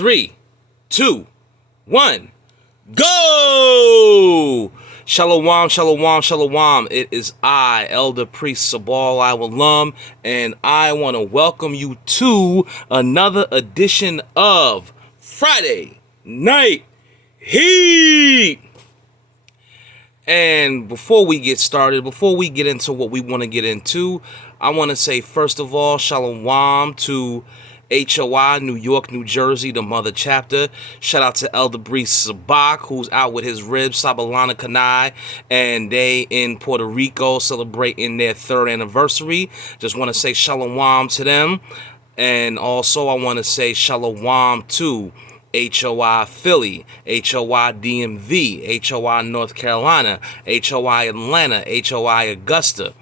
3, 2, 1, go! Shalom, shalom, shalom. It is I, Elder Priest Sabal Alum, and I want to welcome you to another edition of Friday Night Heat. And before we get started, before we get into what we want to get into, I want to say, first of all, shalom to HOI, New York, New Jersey, the mother chapter. Shout out to Elder Priest Sabak, who's out with his ribs, Sabalana Kanai, and they in Puerto Rico celebrating their 3rd anniversary. Just want to say shalom to them. And also I want to say shalom to HOI Philly, HOI DMV, HOI North Carolina, HOI Atlanta, HOI Augusta,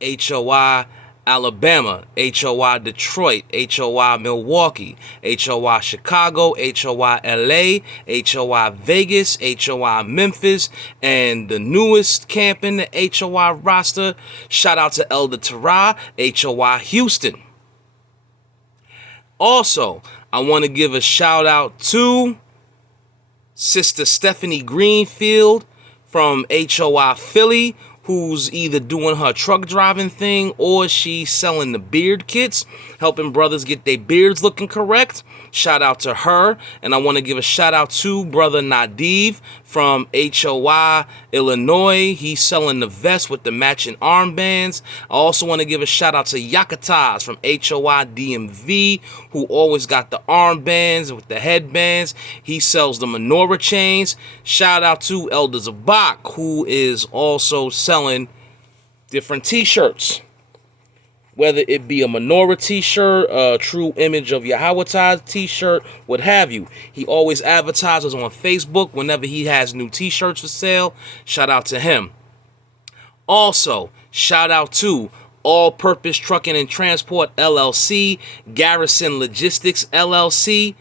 HOI Alabama, HOI Detroit, HOI Milwaukee, HOI Chicago, HOI LA, HOI Vegas, HOI Memphis, and the newest camp in the HOI roster. Shout out to Elder Tara, HOI Houston. Also, I want to give a shout out to Sister Stephanie Greenfield from HOI Philly, who's either doing her truck driving thing or she's selling the beard kits, helping brothers get their beards looking correct. Shout out to her. And I want to give a shout out to Brother Nadiv from HOI Illinois. He's selling the vest with the matching armbands. I also want to give a shout out to Yakataz from HOI DMV, who always got the armbands with the headbands. He sells the menorah chains. Shout out to Elder Zabak, who is also selling different t-shirts, whether it be a menorah t-shirt, a true image of Yahweh t-shirt, what have you. He always advertises on Facebook whenever he has new t-shirts for sale. Shout out to him. Also, shout out to All Purpose Trucking and Transport LLC, Garrison Logistics LLC,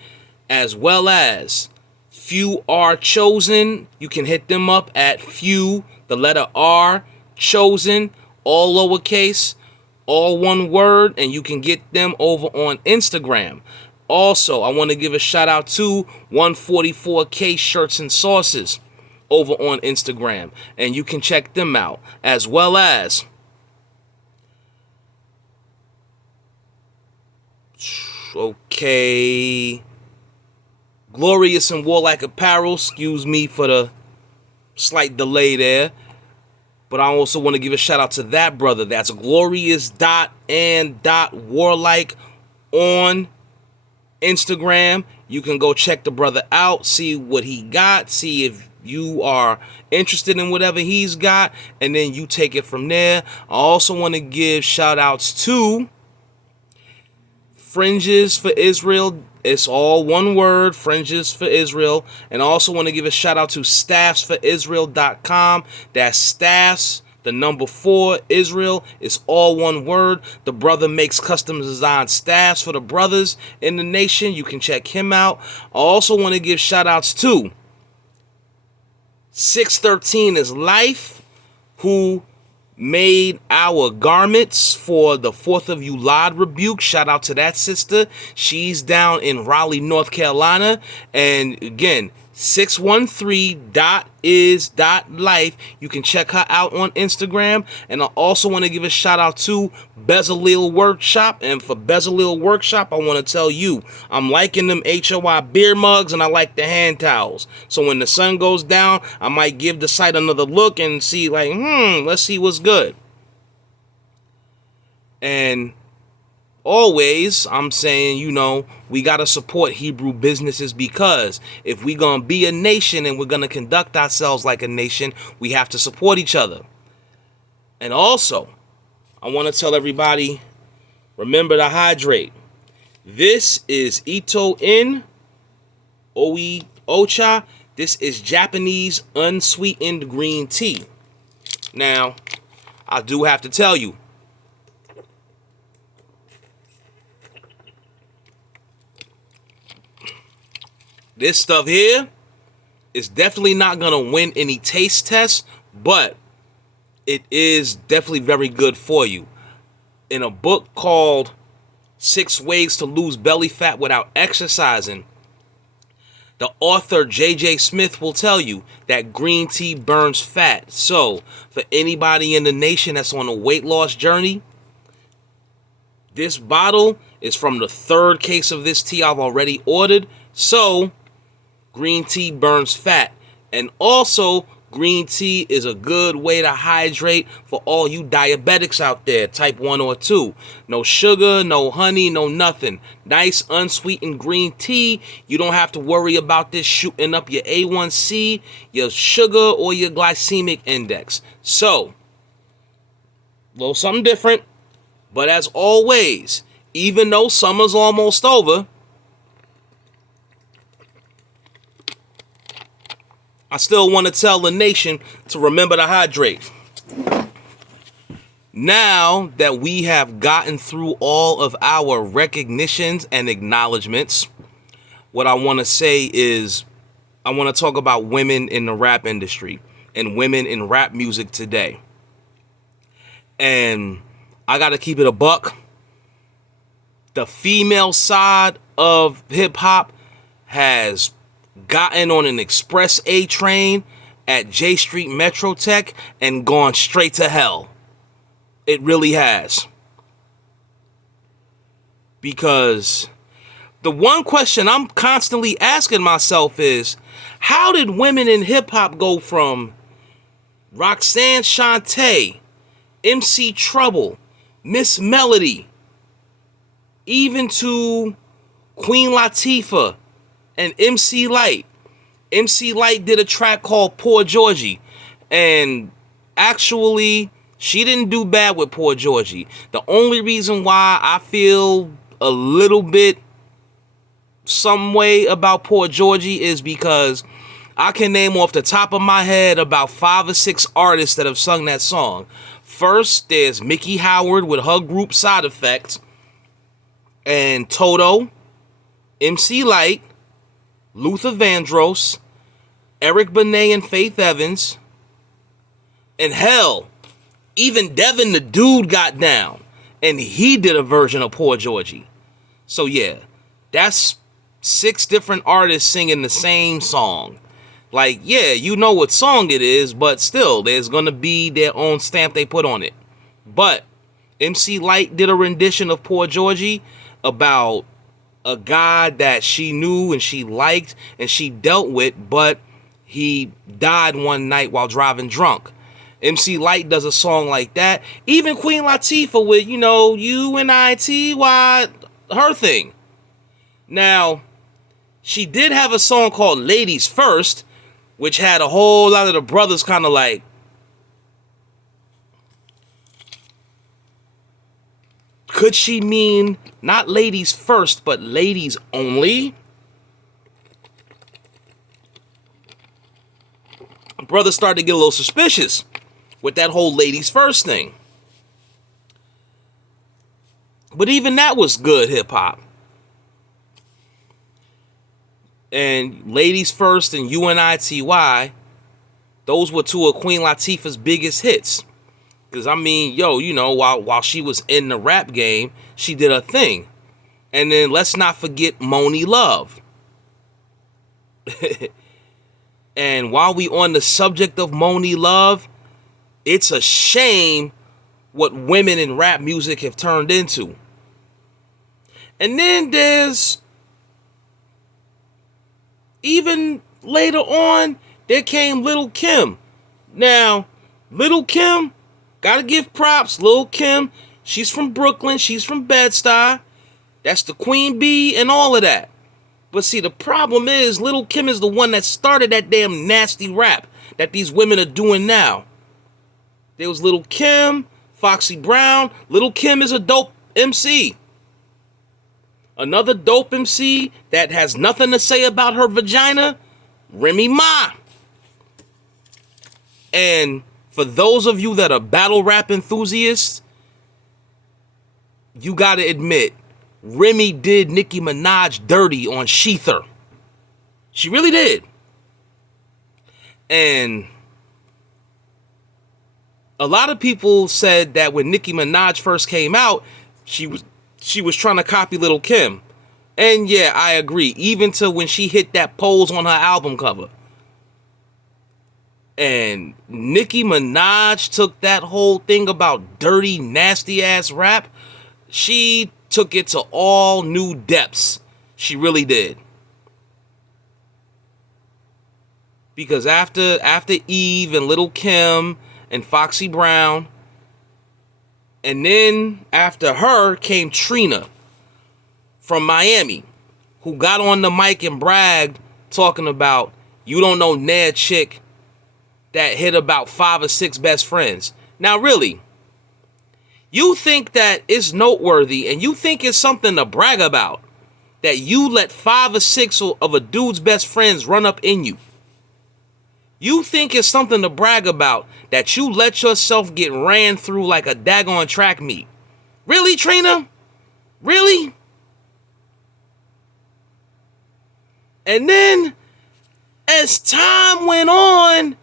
as well as Few Are Chosen. You can hit them up at Few, the letter R, Chosen, all lowercase, all one word, and you can get them over on Instagram. Also, I want to give a shout out to 144K Shirts and Sauces over on Instagram, and you can check them out, as well as Glorious and Warlike Apparel. Excuse me for the slight delay there. But I also want to give a shout out to that brother. That's glorious.and.warlike on Instagram. You can go check the brother out, see what he got, see if you are interested in whatever he's got, and then you take it from there. I also want to give shout outs to Fringes for Israel. It's all one word, Fringes for Israel. And I also want to give a shout out to staffsforisrael.com. That's staffs, the number 4, Israel. It's all one word. The brother makes custom designed staffs for the brothers in the nation. You can check him out. I also want to give shout outs to 613 is Life, who made our garments for the 4th of Yulad rebuke. Shout out to that sister. She's down in Raleigh, North Carolina. And again, 613.is.life. You can check her out on Instagram. And I also want to give a shout out to Bezalel Workshop. And for Bezalel Workshop, I want to tell you, I'm liking them HOI beer mugs and I like the hand towels. So when the sun goes down, I might give the site another look and see like, let's see what's good. And always, I'm saying, we got to support Hebrew businesses, because if we're going to be a nation and we're going to conduct ourselves like a nation, we have to support each other. And also, I want to tell everybody, remember to hydrate. This is Ito in Oi Ocha. This is Japanese unsweetened green tea. Now, I do have to tell you, this stuff here is definitely not going to win any taste tests, but it is definitely very good for you. In a book called 6 Ways to Lose Belly Fat Without Exercising, the author J.J. Smith will tell you that green tea burns fat. So, for anybody in the nation that's on a weight loss journey, this bottle is from the 3rd case of this tea I've already ordered. So, green tea burns fat. And also, green tea is a good way to hydrate for all you diabetics out there, type 1 or 2. No sugar, no honey, no nothing. Nice unsweetened green tea. You don't have to worry about this shooting up your A1C, your sugar, or your glycemic index. So, a little something different. But as always, even though summer's almost over, I still want to tell the nation to remember to hydrate. Now that we have gotten through all of our recognitions and acknowledgments, what I want to say is I want to talk about women in the rap industry and women in rap music today. And I got to keep it a buck. The female side of hip hop has gotten on an express A train at J Street Metro Tech and gone straight to hell. It really has. Because the one question I'm constantly asking myself is, how did women in hip hop go from Roxanne Shante, MC Trouble, Miss Melody, even to Queen Latifah and MC Lyte? MC Lyte did a track called Poor Georgie, and actually she didn't do bad with Poor Georgie. The only reason why I feel a little bit some way about Poor Georgie is because I can name off the top of my head about 5 or 6 artists that have sung that song. First, there's Mickey Howard with her group Side Effect, and Toto, MC Lyte, Luther Vandross, Eric Benet and Faith Evans, and hell, even Devin the Dude got down, and he did a version of Poor Georgie. So yeah, that's 6 different artists singing the same song. Like, yeah, you know what song it is, but still, there's gonna be their own stamp they put on it. But MC Lyte did a rendition of Poor Georgie about a guy that she knew and she liked and she dealt with, but he died one night while driving drunk. MC Lyte does a song like that. Even Queen Latifah with, UNITY, her thing. Now, she did have a song called Ladies First, which had a whole lot of the brothers kind of like, could she mean not ladies first, but ladies only? Brothers started to get a little suspicious with that whole ladies first thing. But even that was good hip hop. And Ladies First and UNITY, those were 2 of Queen Latifah's biggest hits. Because, while she was in the rap game, she did her thing. And then let's not forget Monie Love. And while we on the subject of Monie Love, it's a shame what women in rap music have turned into. And then there's, even later on, there came Lil' Kim. Now, Lil' Kim, gotta give props. Lil' Kim, she's from Brooklyn, she's from Bed-Stuy. That's the Queen Bee and all of that. But see, the problem is, Lil' Kim is the one that started that damn nasty rap that these women are doing now. There was Lil' Kim, Foxy Brown. Lil' Kim is a dope MC. Another dope MC that has nothing to say about her vagina, Remy Ma. And for those of you that are battle rap enthusiasts, you gotta admit, Remy did Nicki Minaj dirty on Sheether. She really did. And a lot of people said that when Nicki Minaj first came out, she she was trying to copy Lil' Kim. And yeah, I agree. Even to when she hit that pose on her album cover. And Nicki Minaj took that whole thing about dirty, nasty ass rap. She took it to all new depths. She really did. Because after Eve and Lil' Kim and Foxy Brown, and then after her came Trina from Miami, who got on the mic and bragged talking about, you don't know Ned chick that hit about 5 or 6 best friends. Now really, you think that it's noteworthy and you think it's something to brag about that you let 5 or 6 of a dude's best friends run up in you? You think it's something to brag about that you let yourself get ran through like a daggone track meet? Really, Trina? Really? And then, as time went on,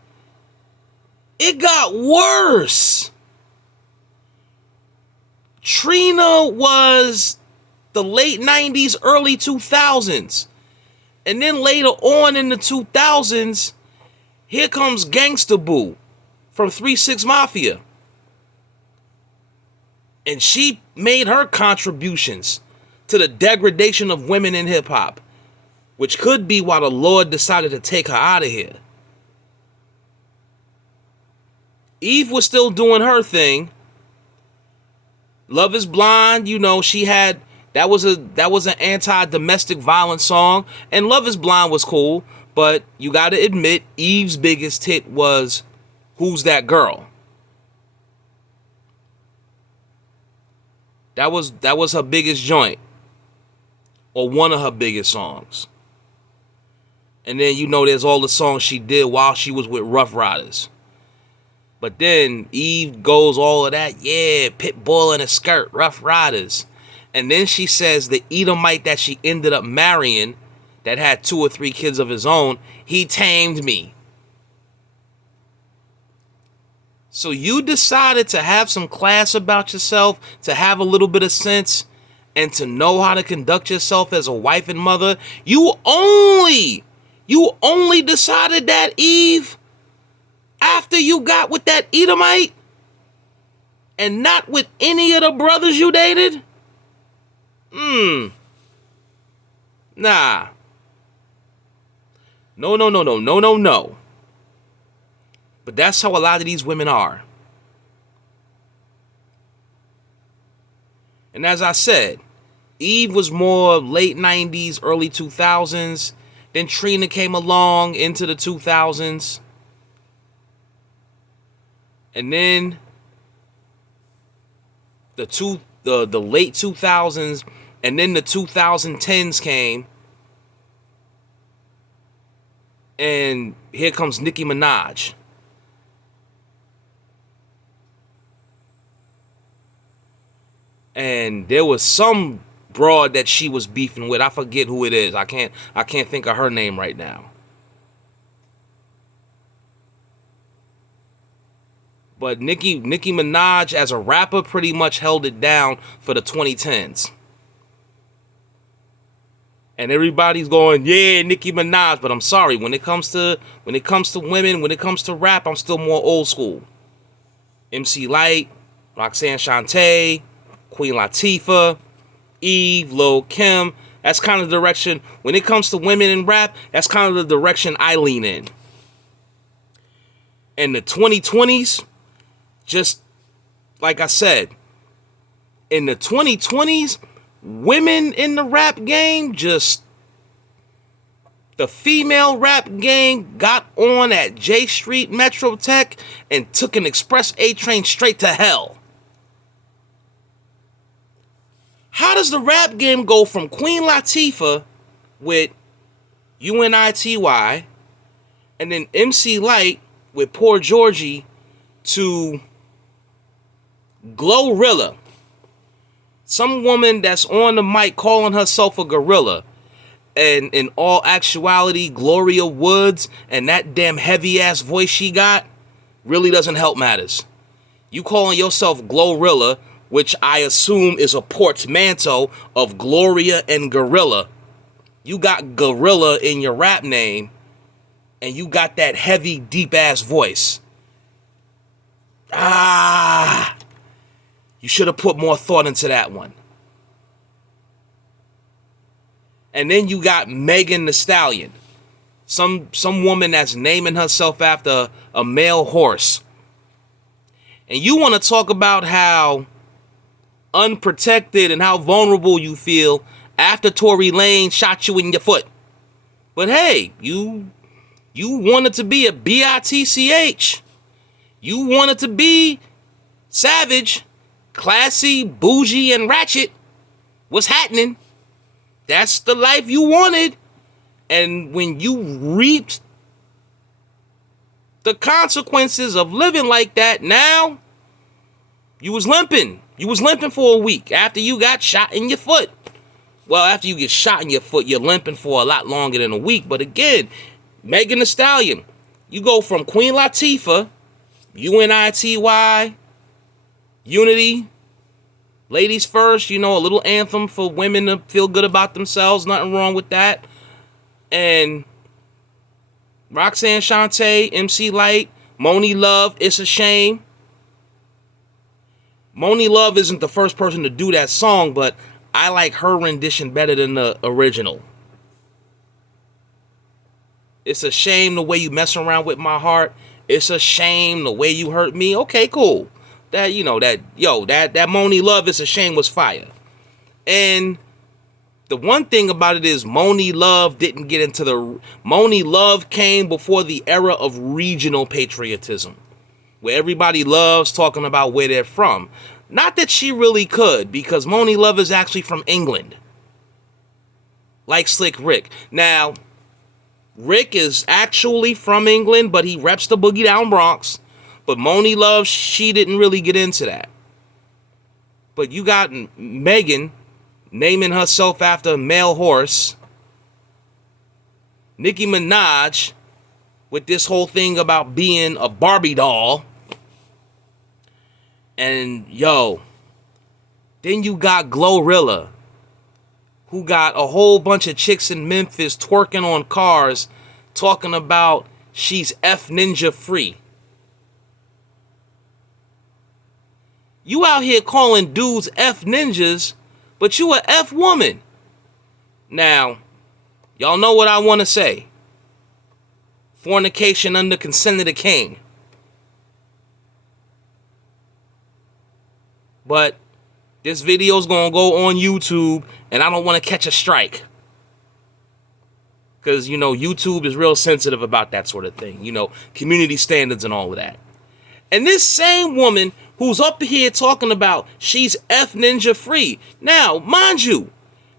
it got worse. Trina was the late 90s, early 2000s. And then later on in the 2000s, here comes Gangsta Boo from 3 6 Mafia. And she made her contributions to the degradation of women in hip hop, which could be why the Lord decided to take her out of here. Eve was still doing her thing. Love is Blind, you know, she had that was an anti-domestic violence song, and Love is Blind was cool. But you got to admit, Eve's biggest hit was Who's That Girl? That was her biggest joint, or one of her biggest songs. And then, you know, there's all the songs she did while she was with Rough Riders. But then Eve goes all of that, yeah, Pitbull in a skirt, Rough Riders. And then she says the Edomite that she ended up marrying, that had 2 or 3 kids of his own, he tamed me. So you decided to have some class about yourself, to have a little bit of sense, and to know how to conduct yourself as a wife and mother. You only decided that, Eve, after you got with that Edomite, and not with any of the brothers you dated? Nah. No. But that's how a lot of these women are. And as I said, Eve was more late 90s, early 2000s. Then Trina came along into the 2000s. And then the late 2000s, and then the 2010s came. And here comes Nicki Minaj. And there was some broad that she was beefing with. I forget who it is. I can't think of her name right now. But Nicki Minaj as a rapper pretty much held it down for the 2010s. And everybody's going, yeah, Nicki Minaj. But I'm sorry, when it comes to women, when it comes to rap, I'm still more old school. MC Lyte, Roxanne Shante, Queen Latifah, Eve, Lil' Kim. That's kind of the direction, when it comes to women in rap, that's kind of the direction I lean in. And the 2020s, just like I said, in the 2020s, women in the rap game, just the female rap game got on at J Street Metro Tech and took an express A train straight to hell. How does the rap game go from Queen Latifah with UNITY and then MC Lyte with Poor Georgie to Glorilla? Some woman that's on the mic calling herself a gorilla. And in all actuality, Gloria Woods and that damn heavy ass voice she got really doesn't help matters. You calling yourself Glorilla, which I assume is a portmanteau of Gloria and Gorilla. You got Gorilla in your rap name, and you got that heavy, deep-ass voice. You should have put more thought into that one. And then you got Megan Thee Stallion. Some woman that's naming herself after a male horse. And you want to talk about how unprotected and how vulnerable you feel after Tory Lanez shot you in your foot. But hey, you wanted to be a bitch. You wanted to be savage, classy, bougie, and ratchet. What's happening? That's the life you wanted. And when you reaped the consequences of living like that, now you was limping. You was limping for a week after you got shot in your foot. Well, after you get shot in your foot, you're limping for a lot longer than a week. But again, Megan Thee Stallion, you go from Queen Latifah, UNITY, Unity, Ladies First, a little anthem for women to feel good about themselves. Nothing wrong with that. And Roxanne Shante, MC Lyte, Monie Love, It's a Shame. Monie Love isn't the first person to do that song, but I like her rendition better than the original. It's a shame the way you mess around with my heart. It's a shame the way you hurt me. Okay, cool. That Monie Love, It's a Shame was fire. And the one thing about it is Monie Love didn't get into Monie Love came before the era of regional patriotism, where everybody loves talking about where they're from. Not that she really could, because Monie Love is actually from England. Like Slick Rick. Now, Rick is actually from England, but he reps the Boogie Down Bronx. But Monie Love, she didn't really get into that. But you got Megan naming herself after a male horse. Nicki Minaj with this whole thing about being a Barbie doll. And then you got Glorilla, who got a whole bunch of chicks in Memphis twerking on cars, talking about she's F Ninja free. You out here calling dudes F ninjas, but you a F woman. Now, y'all know what I want to say. Fornication under consent of the king. But this video's going to go on YouTube, and I don't want to catch a strike. Because, YouTube is real sensitive about that sort of thing. Community standards and all of that. And this same woman who's up here talking about she's F Ninja free. Now, mind you,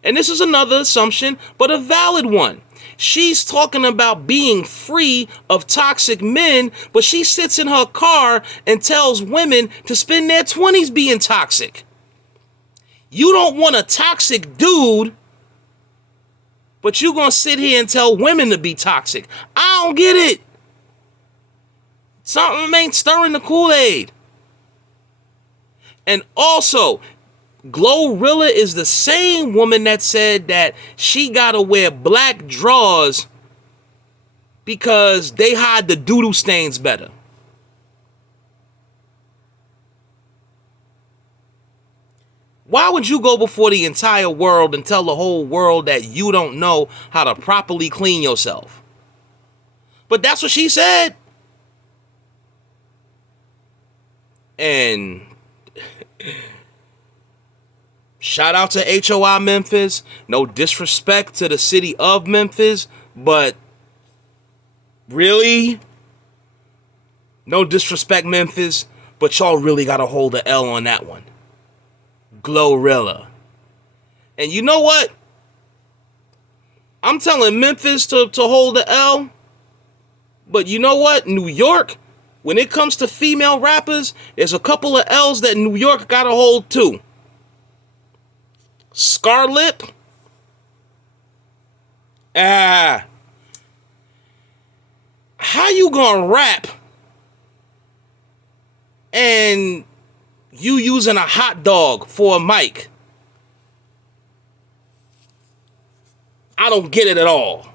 and this is another assumption, but a valid one. She's talking about being free of toxic men, but she sits in her car and tells women to spend their 20s being toxic. You don't want a toxic dude, but you're going to sit here and tell women to be toxic. I don't get it. Something ain't stirring the Kool-Aid. And also, Glorilla is the same woman that said that she gotta wear black drawers because they hide the doodle stains better. Why would you go before the entire world and tell the whole world that you don't know how to properly clean yourself? But that's what she said. And shout out to HOI Memphis. No disrespect to the city of Memphis, but really? No disrespect, Memphis, but y'all really got to hold the L on that one. Glorilla. And you know what? I'm telling Memphis to hold the L, but you know what? New York, when it comes to female rappers, there's a couple of L's that New York got to hold too. Scarlett. How you gonna rap and You using a hot dog for a mic. I don't get it at all.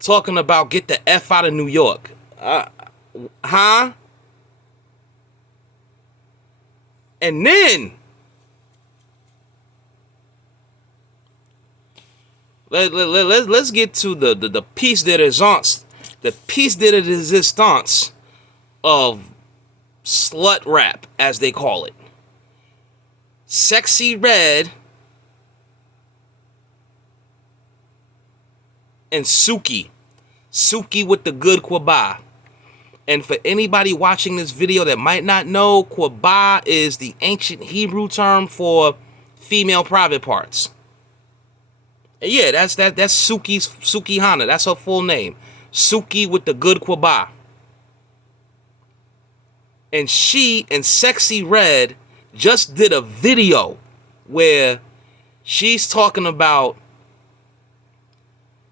Talking about get the F out of New York. Huh? And then let's get to the piece de resistance, the piece de resistance of slut rap, as they call it. Sexy Red and Suki with the good Kwaba. And for anybody watching this video that might not know, Kwaba is the ancient Hebrew term for female private parts. And yeah, that's Suki Hana. That's her full name. Suki with the good Kwaba. And she and Sexy Red just did a video where she's talking about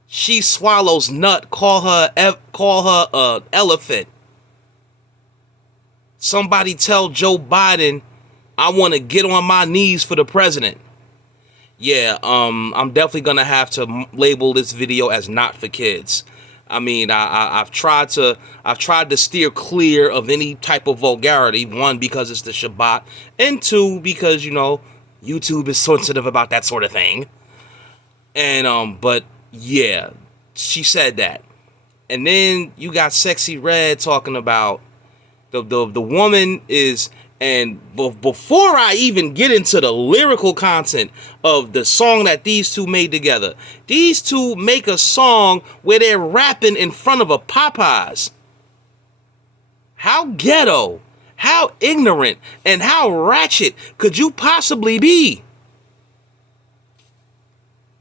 she swallows nut, call her a elephant. Somebody tell Joe Biden, I want to get on my knees for the president. Yeah, I'm definitely gonna have to label this video as not for kids. I mean, I've tried to steer clear of any type of vulgarity. One, because it's the Shabbat, and two, because, you know, YouTube is sensitive about that sort of thing. And but yeah, she said that. And then you got Sexy Red talking about the woman is, and before I even get into the lyrical content of the song that these two made together, these two make a song where they're rapping in front of a Popeyes. How ghetto, how ignorant, and how ratchet could you possibly be?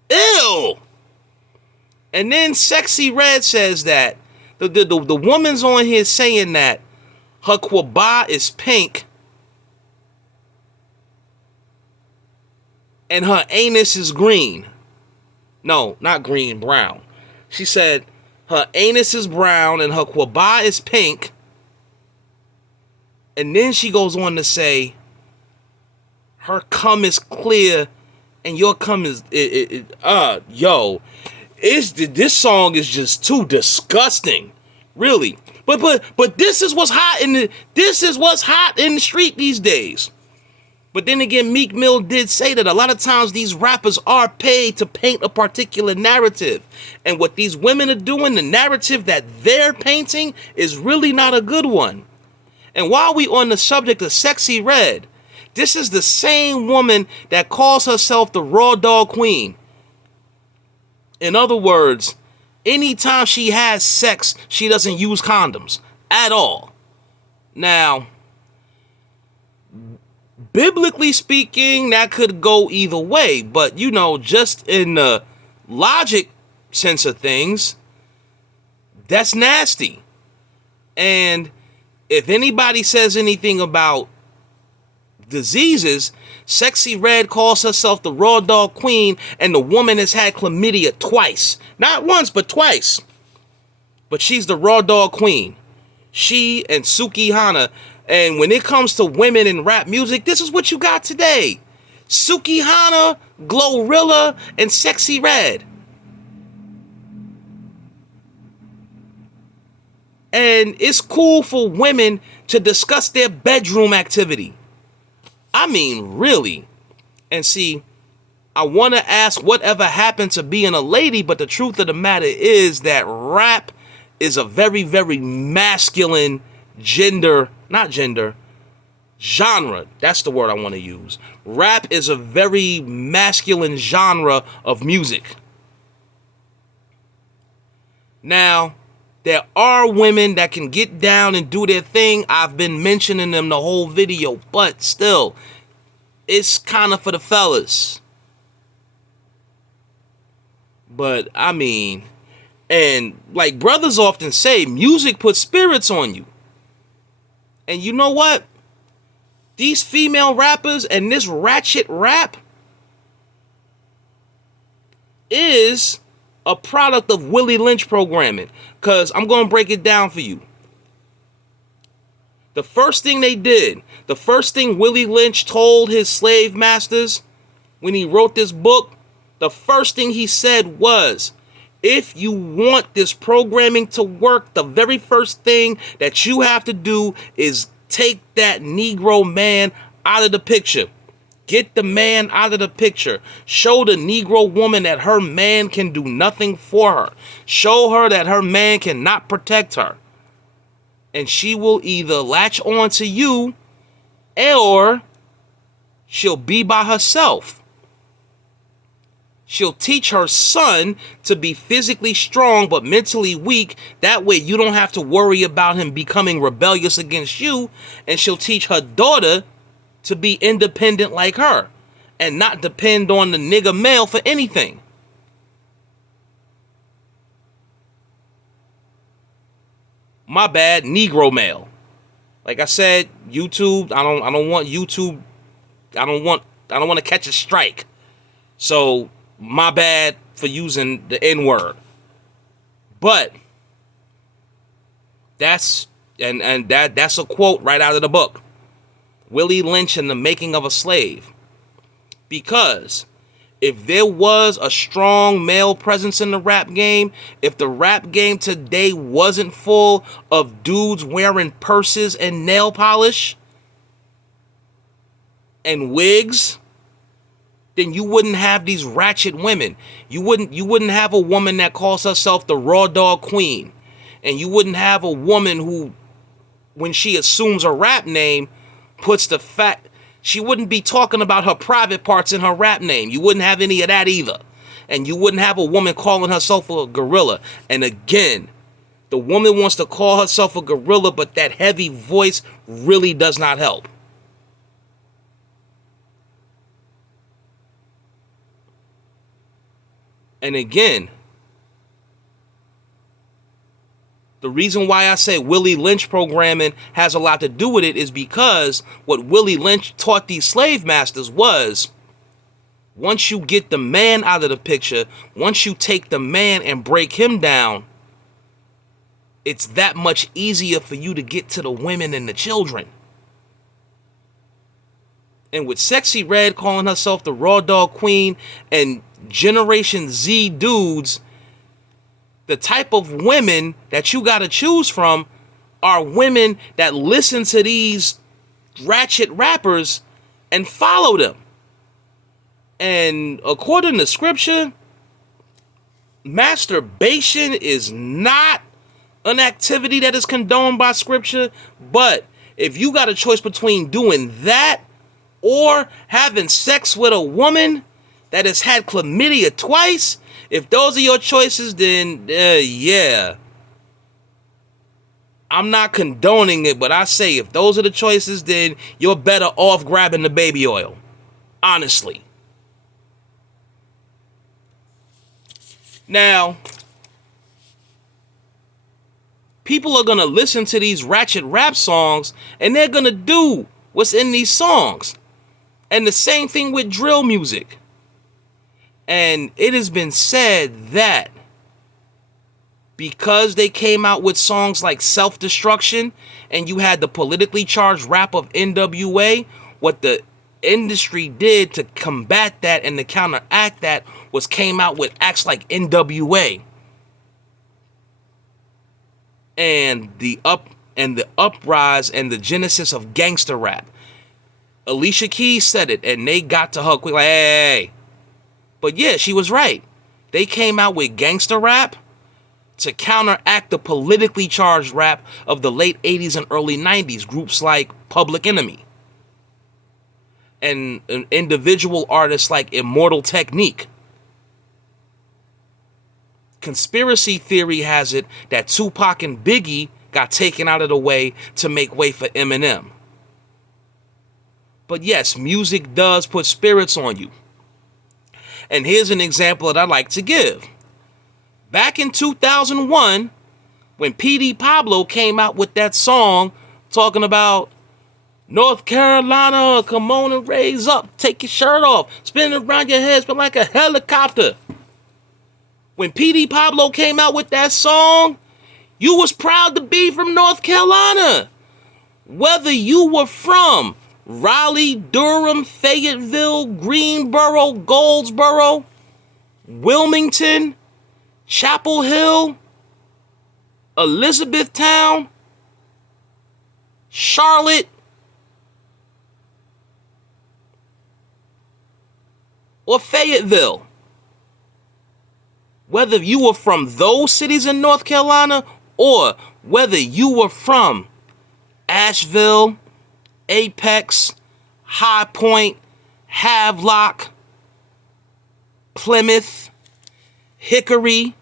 Ew! And then Sexy Red says that the woman's on here saying that her Kwaba is pink and her anus is green. No, not green, brown. She said her anus is brown and her Kwaba is pink. And then she goes on to say her cum is clear and your cum is yo. This song is just too disgusting, really. But this is what's hot in the street these days. But then again, Meek Mill did say that a lot of times these rappers are paid to paint a particular narrative, and what these women are doing, the narrative that they're painting, is really not a good one. And while we on the subject of Sexy Red, this is the same woman that calls herself the Raw Dog Queen. In other words, anytime she has sex, she doesn't use condoms at all. Now, biblically speaking, that could go either way, but you know, just in the logic sense of things, that's nasty. And if anybody says anything about diseases, Sexy Red calls herself the Raw Dog Queen, and the woman has had chlamydia twice. Not once, but twice. But she's the Raw Dog Queen. She and Suki Hana. And when it comes to women in rap music, this is what you got today. Suki Hana, Glorilla, and Sexy Red. And it's cool for women to discuss their bedroom activity. I mean, really. And see, I want to ask whatever happened to being a lady, but the truth of the matter is that rap is a very, very masculine genre. That's the word I want to use. Rap is a very masculine genre of music. Now, there are women that can get down and do their thing. I've been mentioning them the whole video, but still, it's kind of for the fellas. But, I mean, and like brothers often say, music puts spirits on you. And you know what? These female rappers and this ratchet rap is a product of Willie Lynch programming. Because I'm going to break it down for you. The first thing they did, the first thing Willie Lynch told his slave masters when he wrote this book, the first thing he said was, if you want this programming to work, the very first thing that you have to do is take that Negro man out of the picture. Get the man out of the picture. Show the Negro woman that her man can do nothing for her. Show her that her man cannot protect her. And she will either latch on to you or she'll be by herself. She'll teach her son to be physically strong but mentally weak. That way you don't have to worry about him becoming rebellious against you. And she'll teach her daughter to be independent like her and not depend on the nigger male for anything. My bad, Negro male. Like I said, YouTube, I don't want YouTube. I don't want to catch a strike. So my bad for using the N-word. But that's a quote right out of the book. Willie Lynch and the Making of a Slave. Because if there was a strong male presence in the rap game, if the rap game today wasn't full of dudes wearing purses and nail polish and wigs, then you wouldn't have these ratchet women. You wouldn't have a woman that calls herself the Raw Dog Queen. And you wouldn't have a woman who, when she assumes a rap name, puts the fact, she wouldn't be talking about her private parts in her rap name. You wouldn't have any of that either. And you wouldn't have a woman calling herself a gorilla. And again, the woman wants to call herself a gorilla, but that heavy voice really does not help. And again, the reason why I say Willie Lynch programming has a lot to do with it is because what Willie Lynch taught these slave masters was, once you get the man out of the picture, once you take the man and break him down, it's that much easier for you to get to the women and the children. And with Sexy Red calling herself the Raw Dog Queen and Generation Z dudes, the type of women that you got to choose from are women that listen to these ratchet rappers and follow them. And according to scripture, masturbation is not an activity that is condoned by scripture. But if you got a choice between doing that or having sex with a woman that has had chlamydia twice, if those are your choices, then yeah. I'm not condoning it, but I say if those are the choices, then you're better off grabbing the baby oil. Honestly. Now, people are going to listen to these ratchet rap songs and they're going to do what's in these songs. And the same thing with drill music. And it has been said that because they came out with songs like Self-Destruction and you had the politically charged rap of NWA, what the industry did to combat that and to counteract that was came out with acts like NWA. And the uprise and the genesis of gangster rap. Alicia Keys said it and they got to her quick like, hey. But yeah, she was right. They came out with gangster rap to counteract the politically charged rap of the late 80s and early 90s, groups like Public Enemy. And individual artists like Immortal Technique. Conspiracy theory has it that Tupac and Biggie got taken out of the way to make way for Eminem. But yes, music does put spirits on you. And here's an example that I like to give. Back in 2001, when P.D. Pablo came out with that song talking about North Carolina, come on and raise up, take your shirt off, spin it around your head, spin like a helicopter. When P.D. Pablo came out with that song, you was proud to be from North Carolina. Whether you were from Raleigh, Durham, Fayetteville, Greensboro, Goldsboro, Wilmington, Chapel Hill, Elizabethtown, Charlotte, or Fayetteville. Whether you were from those cities in North Carolina or whether you were from Asheville, Apex, High Point, Havelock, Plymouth, Hickory,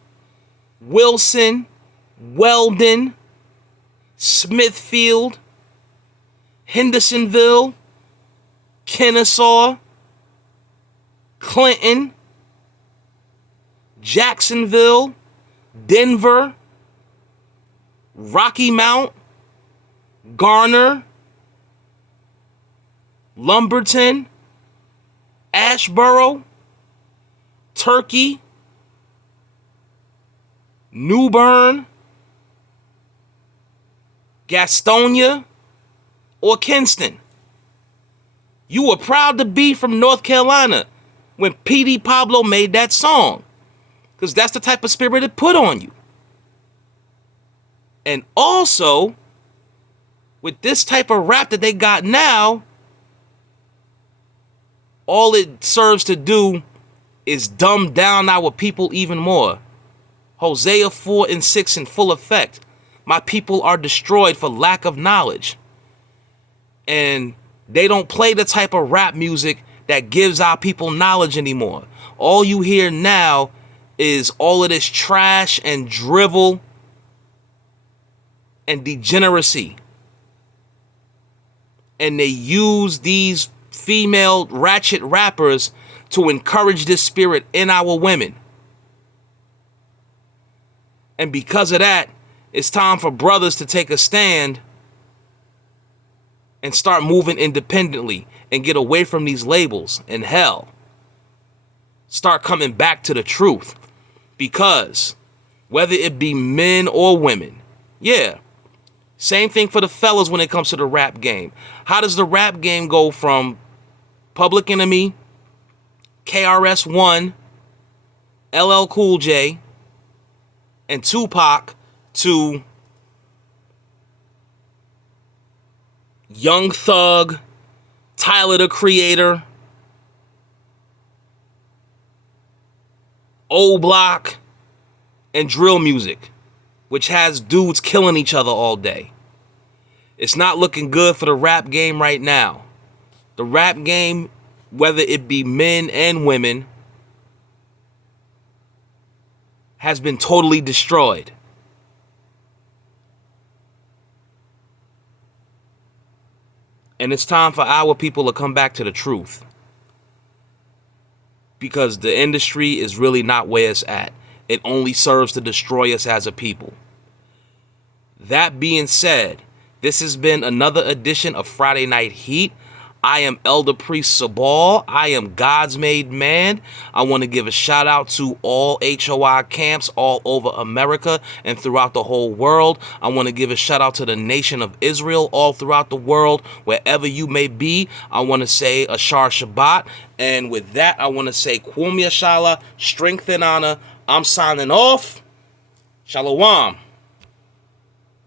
Wilson, Weldon, Smithfield, Hendersonville, Kennesaw, Clinton, Jacksonville, Denver, Rocky Mount, Garner, Lumberton, Ashboro, Turkey, New Bern, Gastonia, or Kinston. You were proud to be from North Carolina when P.D. Pablo made that song, because that's the type of spirit it put on you. And also, with this type of rap that they got now, all it serves to do is dumb down our people even more. Hosea 4 and 6 in full effect. My people are destroyed for lack of knowledge. And they don't play the type of rap music that gives our people knowledge anymore. All you hear now is all of this trash and drivel and degeneracy. And they use these female ratchet rappers to encourage this spirit in our women. And because of that, it's time for brothers to take a stand and start moving independently and get away from these labels and hell. Start coming back to the truth. Because whether it be men or women, yeah, same thing for the fellas when it comes to the rap game. How does the rap game go from Public Enemy, KRS-One, LL Cool J, and Tupac to Young Thug, Tyler the Creator, O-Block, and drill music, which has dudes killing each other all day? It's not looking good for the rap game right now. The rap game, whether it be men and women, has been totally destroyed. And it's time for our people to come back to the truth. Because the industry is really not where it's at. It only serves to destroy us as a people. That being said, this has been another edition of Friday Night Heat. I am Elder Priest Sabal. I am God's made man. I want to give a shout out to all HOI camps all over America and throughout the whole world. I want to give a shout out to the nation of Israel all throughout the world, wherever you may be. I want to say Ashar Shabbat. And with that, I want to say Kwum Yashala, strength and honor. I'm signing off. Shalom.